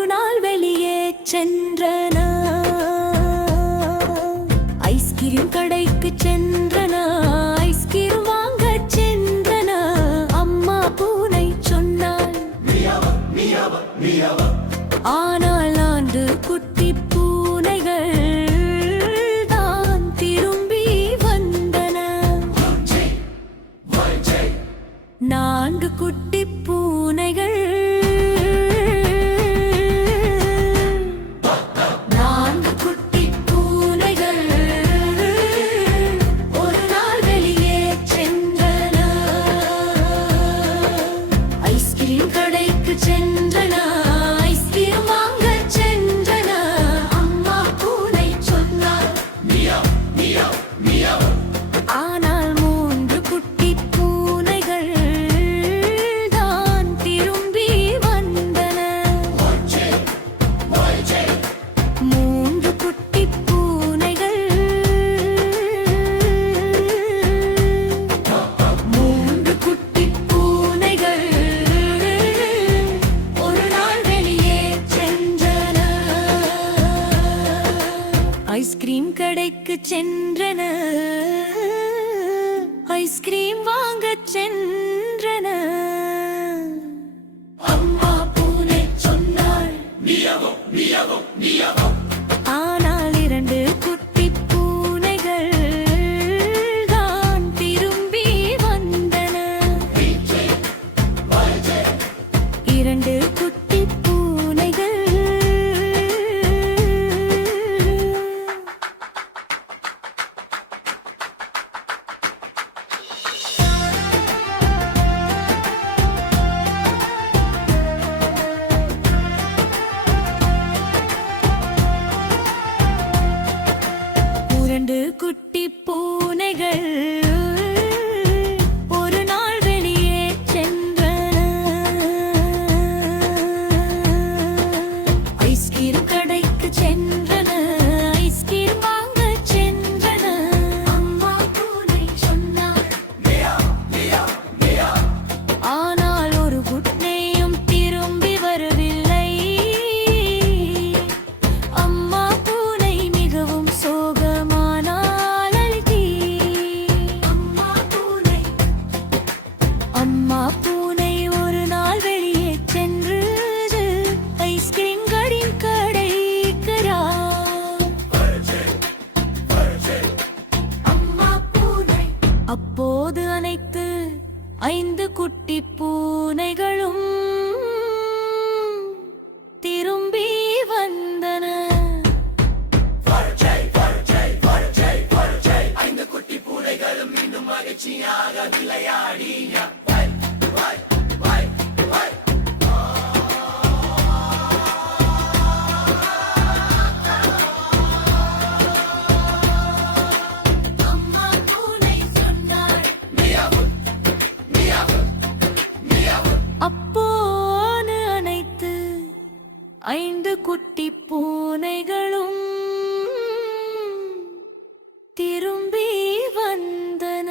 ஒரு நாள் வெளியே சென்றன. ஐஸ்கிரீம் கடைக்கு சென்றன. ஐஸ்கிரீம் வாங்க சென்றன. அம்மா பூனை சொன்னாள், ஆனால் ஆண்டு குட்டி பூனைகள் தான் திரும்பி வந்தன. 4 குட்டி பூனைகள். 4 குட்டி பூனைகள் ஒரு நாள் வெளியே சென்றன. ஐஸ்கிரீம் கடைக்கு சென்றன. ஐஸ்கிரீம் வாங்க சென்றன. அம்மா பூனை சொன்னாள், ஆனால் 3 குட்டி பூனைகள் தான் திரும்பி வந்தன. 3 குட்டி பூனைகள். 3 குட்டி பூனைகள் ஒரு நாள் வெளியே சென்றன. ஐஸ்கிரீம் கடைக்கு சென்றன. ஐஸ்கிரீம் வாங்க சென்றன. அம்மா பூனை சொன்னாள், ஆனால் 2 குட்டி பூனைகள் தான் திரும்பி வந்தன. 2 குட்டி பூனைகள். குட்டி பூனைகள் ஒரு நாள் வெளியே சென்றன. ஐஸ்கிரீம் கடைக்கு சென்றன. ஐஸ்கிரீம் வாங்க சென்றன. அம்மா பூனை சொன்னாள், ஆனால் ஒரு குட்டியும் திரும்பி வரவில்லை. அம்மா பூனை மிகவும் அம்மா பூனை ஒரு நாள் வெளியே சென்று ஐஸ்கிரீம் கடைக்கு. அம்மா பூனை அப்போது அனைத்து 5 குட்டி பூனைகளும் திரும்பி வந்தன. 5 குட்டி பூனைகளும் மீண்டும் மகிழ்ச்சியாக விளையாடின. அப்போது அனைத்து 5 குட்டி பூனைகளும் திரும்பி வந்தன.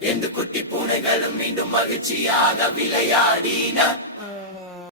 5 குட்டி பூனைகளும் மீண்டும் மகிழ்ச்சியாக விளையாடின.